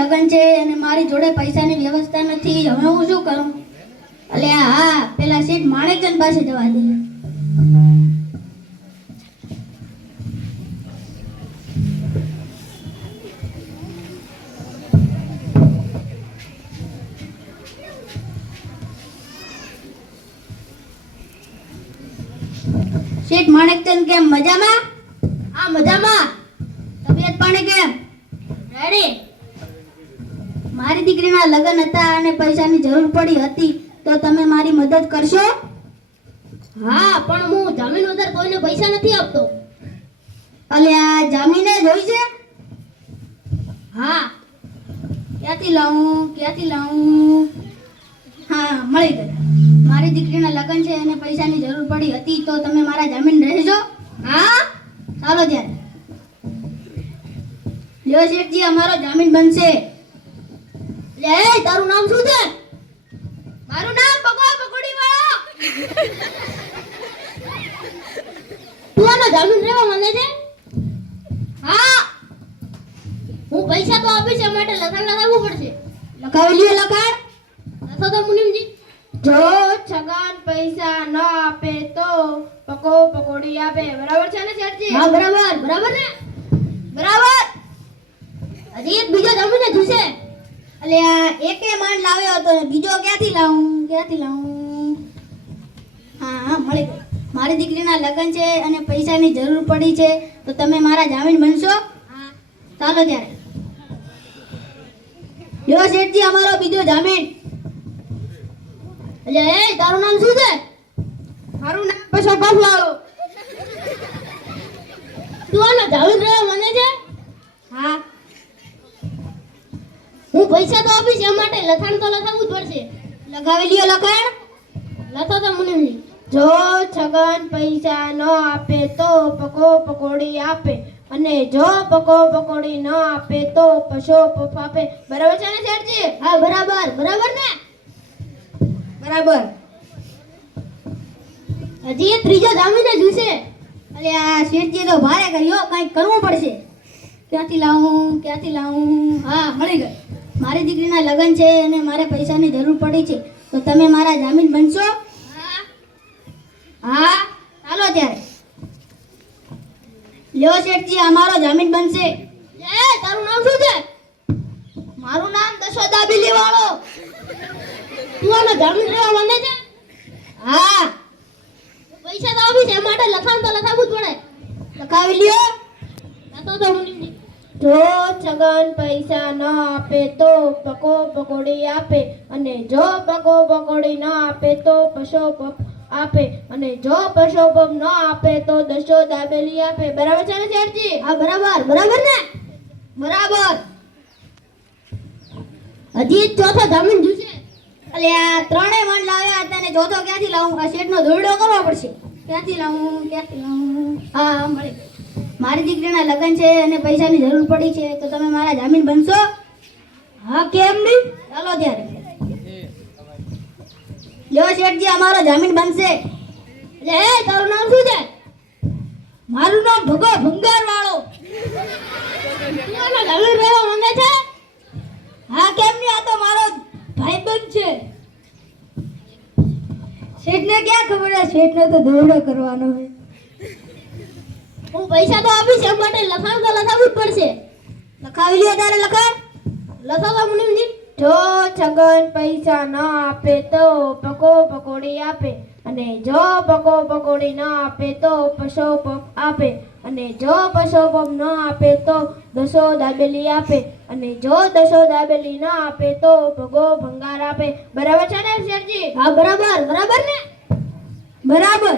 લગ્ન છે અને મારી જોડે પૈસાની વ્યવસ્થા નથી. હવે હું શું કરું? અલે હા, પેલા શેઠ માણેકચંદ પાસે જવા દે. શેઠ માણેકચંદ, કેમ મજામાં? હા, મજામાં. તબિયત પાણી કેમ? રેડી. મારી દીકરીના લગ્ન હતા અને પૈસાની જરૂર પડી હતી, તો તમે મારી મદદ કરશો? હા, પણ હું જામીન વગર કોઈને પૈસા નથી આપતો. અલ્યા, જામીને જોઈ છે? હા. ક્યાંથી લાવું? હા, મળી ગઈ. મારી દીકરીના લગ્ન છે અને પૈસાની જરૂર પડી હતી, તો તમે મારા જામીન રહેશો? હા, ચાલો ત્યારે. લ્યો શેઠજી, અમારો જામીન બનશે. લે, તારું નામ શું છે? મારું નામ પકોડી વાળો. તું આનો જામીન લેવા માંગે છે? હા. હું પૈસા તો આપીશ, એ માટે લખાણ લખાવવું પડશે. લખાવી લ્યો લખાણ. લખો તો મુનિમજી. જો છગન પૈસા ન આપે તો પકોડી આપે. બરાબર છે ને શેઠજી? હા, બરાબર ને? બરાબર. હજી એક બીજો જામીન જોશે. અલ્યા, એકે માંડ લાવ્યો હતો ને બીજો ક્યાંથી લાવું? હા, મળી ગઈ. મારી દીકરીના લગ્ન છે અને પૈસાની જરૂર પડી છે, તો તમે મારા જામીન બનશો? હા. ચાલો ત્યારે. લ્યો શેઠજી, અમારો બીજો જામીન. એટલે તારું નામ શું છે? મારું નામ પશોપત વાળો. તું આનો જામીન લેવા માંગે છે? હા. હું પૈસા તો આપીશ, એ માટે લખાણ તો લખાવવું જ પડશે. લખાવી લ્યો લખાણ. લખો તો મુનિમજી. જો છગન પૈસા ન આપે તો પકોડી આપે, અને જો પકોડી ન આપે તો પશોપપ આપે. બરાબર છે ને શેઠજી? હા, બરાબર ને? બરાબર. હજી એક ત્રીજો જામીન જોશે. અરે આ શેઠજી તો ભારે કર્યો, કંઈક કરવું પડશે. ક્યાંથી લાવું? હા, મળી ગઈ. મારી દીકરીના લગ્ન છે અને મારે પૈસાની જરૂર પડી છે, તો તમે મારા જામીન બનશો? હા, ચાલો ત્યારે. લ્યો શેઠજી, અમારો જામીન બનશે. તારું નામ શું છે? મારું નામ દશોદાબેલી વાળો. તું આનો જામીન લેવા માંગે છે? હા. પૈસા તો આપીશ, એ માટે લખાણ તો લખાવવું જ પડે. લખાવી લ્યો. લખો તો મુનિમજી. જો છગન પૈસા ન આપે તો પકોડી આપે, અને જો પકોડી ન આપે તો પશોપપ આપે, અને જો પશોપપ ન આપે તો દશોદાબેલી આપે. બરાબર છે ને શેઠજી? હા, બરાબર ને? બરાબર. હજી એક ચોથો જામીન જોશે. અલ્યા, ત્રણેય માંડ લાવ્યા હતા ને ચોથો ક્યાંથી લાવું? આ શેઠનો દોરડો કરવો પડશે. ક્યાંથી લાવું? હા, મળી ગઈ. મારી દીકરીના લગ્ન છે અને પૈસાની જરૂર પડી છે, તો તમે મારા જામીન બનશો? હા, કેમ નહીં? ચાલો ત્યારે. લ્યો શેઠજી, અમારો જામીન બનશે. તારું નામ શું છે? મારું નામ ભંગાર વાળો. તું આનો જામીન લેવા માંગે છે? હા, કેમ નહીં? આ તો મારો ભાઈબંધ છે. શેઠને ક્યાં ખબર છે? શેઠને તો દોરડો કરવાનો હોય. હું પૈસા તો આપીશ, એ માટે લખાણ તો લખાવવું જ પડશે. લખાવી લ્યો તારે લખાણ. લખો તો મુનિમજી. જો છગન પૈસા ન આપે તો પકોડી આપે, અને જો પકોડી ન આપે તો પશોપપ આપે, અને જો પશોપપ ન આપે તો દશોદાબેલી આપે, અને જો દશોદાબેલી ન આપે તો ભંગાર આપે. બરાબર છે ને શેઠજી? હા, બરાબર ને? બરાબર.